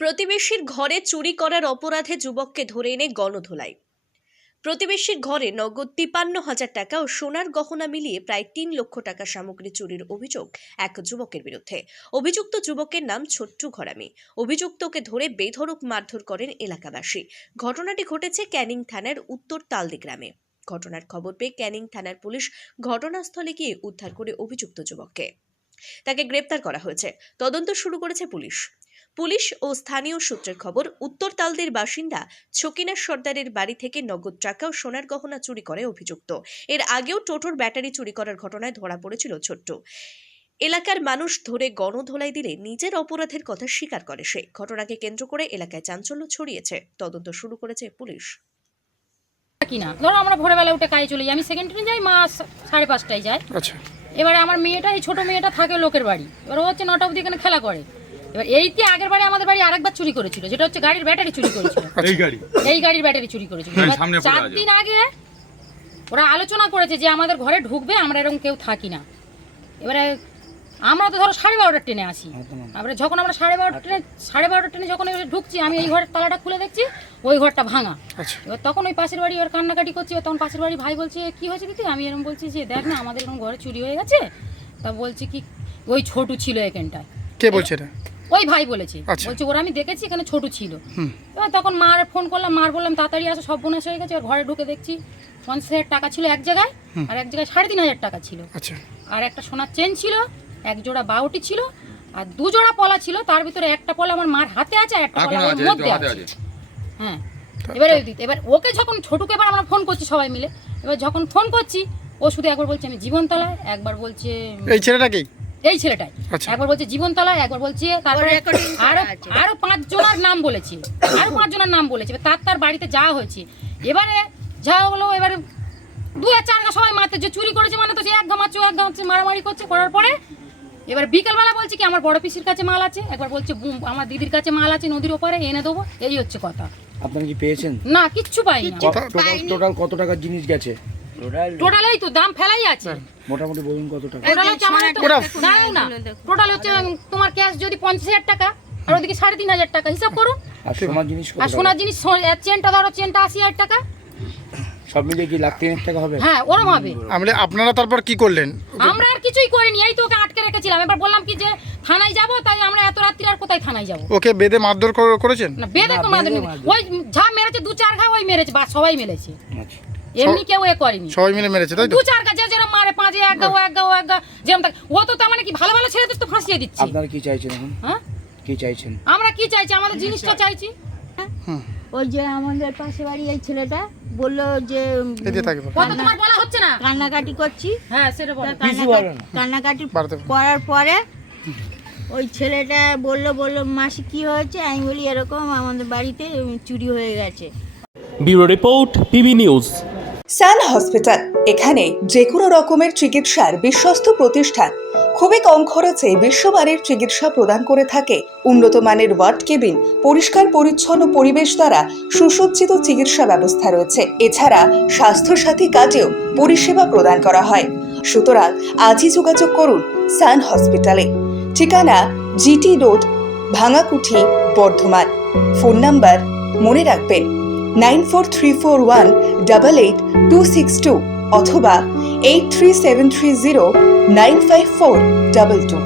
প্রতিবেশীর ঘরে চুরি করার অপরাধে যুবককে ধরে এনে গণধোলাই। প্রতিবেশীর ঘরে নগদ ৫৩,০০০ টাকা ও সোনার গহনা মিলিয়ে প্রায় ৩ লক্ষ টাকা সামগ্রী চুরির অভিযোগ এক যুবকের বিরুদ্ধে। অভিযুক্ত যুবকের নাম ছোট্টু ঘরামি। অভিযুক্তকে ধরে বেধড়ক মারধর করেন এলাকাবাসী। ঘটনাটি ঘটেছে ক্যানিং থানার উত্তর তালদি গ্রামে। ঘটনার খবর পেয়ে ক্যানিং থানার পুলিশ ঘটনাস্থলে গিয়ে উদ্ধার করে অভিযুক্ত যুবককে তাকে গ্রেপ্তার করা হয়েছে। তদন্ত শুরু করেছে পুলিশ ও স্থানীয় সূত্রের খবর, উত্তর তালদির বাসিন্দা ছকিনা সর্দারের বাড়ি থেকে নগদ টাকা ও সোনার গহনা চুরি করে অভিযুক্ত। এর আগেও টোটোর ব্যাটারি চুরি করার ঘটনায় ধরা পড়েছিল ছোট্টু। এলাকার মানুষ ধরে গণধোলাই দিলে নিজের অপরাধের কথা স্বীকার করে সে। ঘটনাকে কেন্দ্র করে এলাকায় চাঞ্চল্য ছড়িয়েছে। তদন্ত শুরু করেছে পুলিশ। কিনা ধরো আমরা ভোরবেলা উঠে কাজে চলে যাই, আমি সেকেন্ড ট্রেনে যাই, মা 5:30টায় যায়। আচ্ছা, এবারে আমার মেয়েটা, এই ছোট মেয়েটা থাকে লোকের বাড়ি, এবার ও হচ্ছে 9টা অবধি এখানে খেলা করে। এবার এইতে আগের বাড়ি আমাদের বাড়ি আরেকবার চুরি করেছিল, যেটা হচ্ছে গাড়ির ব্যাটারি চুরি করেছিল। এই গাড়ির ব্যাটারি চুরি করেছিল। 4 দিন আগে ওরা আলোচনা করেছে যে আমাদের ঘরে ঢুকবে, আমরা এরকম কেউ থাকি না। এবারে আমরা তো ধরো 12:30টার ট্রেনে আসি। তারপরে যখন আমরা 12:30টার ট্রেনে যখন ঢুকছি, আমি এই ঘরের তালাটা খুলে দেখছি ওই ঘরটা ভাঙা। এবার তখন ওই পাশের বাড়ি ওর কান্নাকাটি করছি, তখন পাশের বাড়ি ভাই বলছে কি হয়েছে দিদি? আমি এরকম বলছি যে দেখ না আমাদের এরকম ঘরে চুরি হয়ে গেছে। তা বলছি কি ওই ছোটু ছিল এখানটায়। কে বলছে এটা? ওই ভাই বলেছে। বলছে ওরা আমি দেখেছি এখানে ছোটু ছিল। এবার তখন মার ফোন করলাম, মার বললাম তাড়াতাড়ি আসো, সব বোনাস হয়ে গেছে। ঘরে ঢুকে দেখছি 50,000 টাকা ছিল এক জায়গায়, আর এক জায়গায় 3,500 টাকা ছিল। আর একটা সোনার চেন ছিল, এক জোড়া বাউটি ছিল, আর 2 জোড়া পলা ছিল। তার ভিতরে একটা পলা আমার মার হাতে আছে, আর একটা পলা ওর মধ্যে আছে। হ্যাঁ, এবার ওকে যখন ছোটুকে এবার আমরা ফোন করছি সবাই মিলে, এবার যখন ফোন করছি ও শুধু একবার বলছে আমি জীবনতলায়, একবার বলছে এই ছেলেটাই একবার বলছে জীবনতলায়, একবার বলছে তারপরে আরো 5 জনের নাম বলেছে, তার বাড়িতে যাওয়া হয়েছে। এবারে যা হলো, এবারে 2-4 গা সবাই মারতে, যে চুরি করেছে মানে তো সে এক গা মারছে, মারামারি করছে। করার পরে এবার বিকেলবেলা বলছে কি আমার বড় পিসির কাছে মাল আছে, একবার বলছে আমার দিদির কাছে মাল আছে নদীর ওপারে, এনে দেবো। এই হচ্ছে কথা। আপনারা কি পেয়েছেন? না, কিচ্ছু পাইনি। টোটাল কত টাকার জিনিস গেছে? টোটাল এই তো দাম ফেলাই আছে। মোটামুটি বলুন কত টাকা? টোটাল হচ্ছে তোমার ক্যাশ যদি 50,000 টাকা, আর ওদিকে 3,500 টাকা, হিসাব করুন। আর সোনার জিনিস? আর সোনার জিনিস চেনটা ধরো, চেনটা 80,000 টাকা, সব মিলিয়ে কি 1,03,000 টাকা হবে? হ্যাঁ, ওরকম হবে। আপনারা তারপর কি করলেন? আমরা আর কিছুই করিনি, এই তো ওকে আটকে রেখেছিলাম। এবার বললাম কি যে থানায় যাব, তাই আমরা এত রাত্রি আর কোথায় থানায় যাব? ওকে বেঁধে মারধর করেছেন? না, বেঁধে তো মারধর, ওই যা মেরেছে 2-4 ঘা ওই মেরেছে, বা সবাই মেরেছে। এমনি কেউ এ করেনি, সবাই মিলে মেরেছে তাই তো? 2-4 গা যেরকম মারে, 5 এক গা যেরকম থাকে। ও তো তার মানে কি ভালো ভালো ছেলেদের তো ফাঁসিয়ে দিচ্ছে। আপনারা কি চাইছেন এখন? হ্যাঁ, কি চাইছেন? আমরা কি চাইছি? আমাদের জিনিসটা চাইছি। ওই যে আমাদের পাশে বাড়ি এই ছেলেটা বললো যে তোমার বলা হচ্ছে না, কান্নাকাটি করছি। হ্যাঁ, সেটা বলো। কান্নাকাটি করার পরে ওই ছেলেটা বললো মাসি কি হয়েছে? আমি বলি এরকম আমাদের বাড়িতে চুরি হয়ে গেছে। Bureau report, PB news. Sun Hospital, এখানে যে কোনো রকমের চিকিৎসার বিশ্বস্ত প্রতিষ্ঠান। খুবই কম খরচে বিশ্বমানের চিকিৎসা প্রদান করে থাকে। উন্নত মানের ওয়ার্ড কেবিন, পরিষ্কার পরিচ্ছন্ন পরিবেশ দ্বারা সুসজ্জিত চিকিৎসা ব্যবস্থা রয়েছে। এছাড়া স্বাস্থ্যসাথী কাজেও পরিষেবা প্রদান করা হয়। সুতরাং আজই যোগাযোগ করুন সান হসপিটালে। ঠিকানা GT road, Bhangakuthi, Bardhaman. Phone number মনে রাখবেন 9434188262 অথবা 83730954222।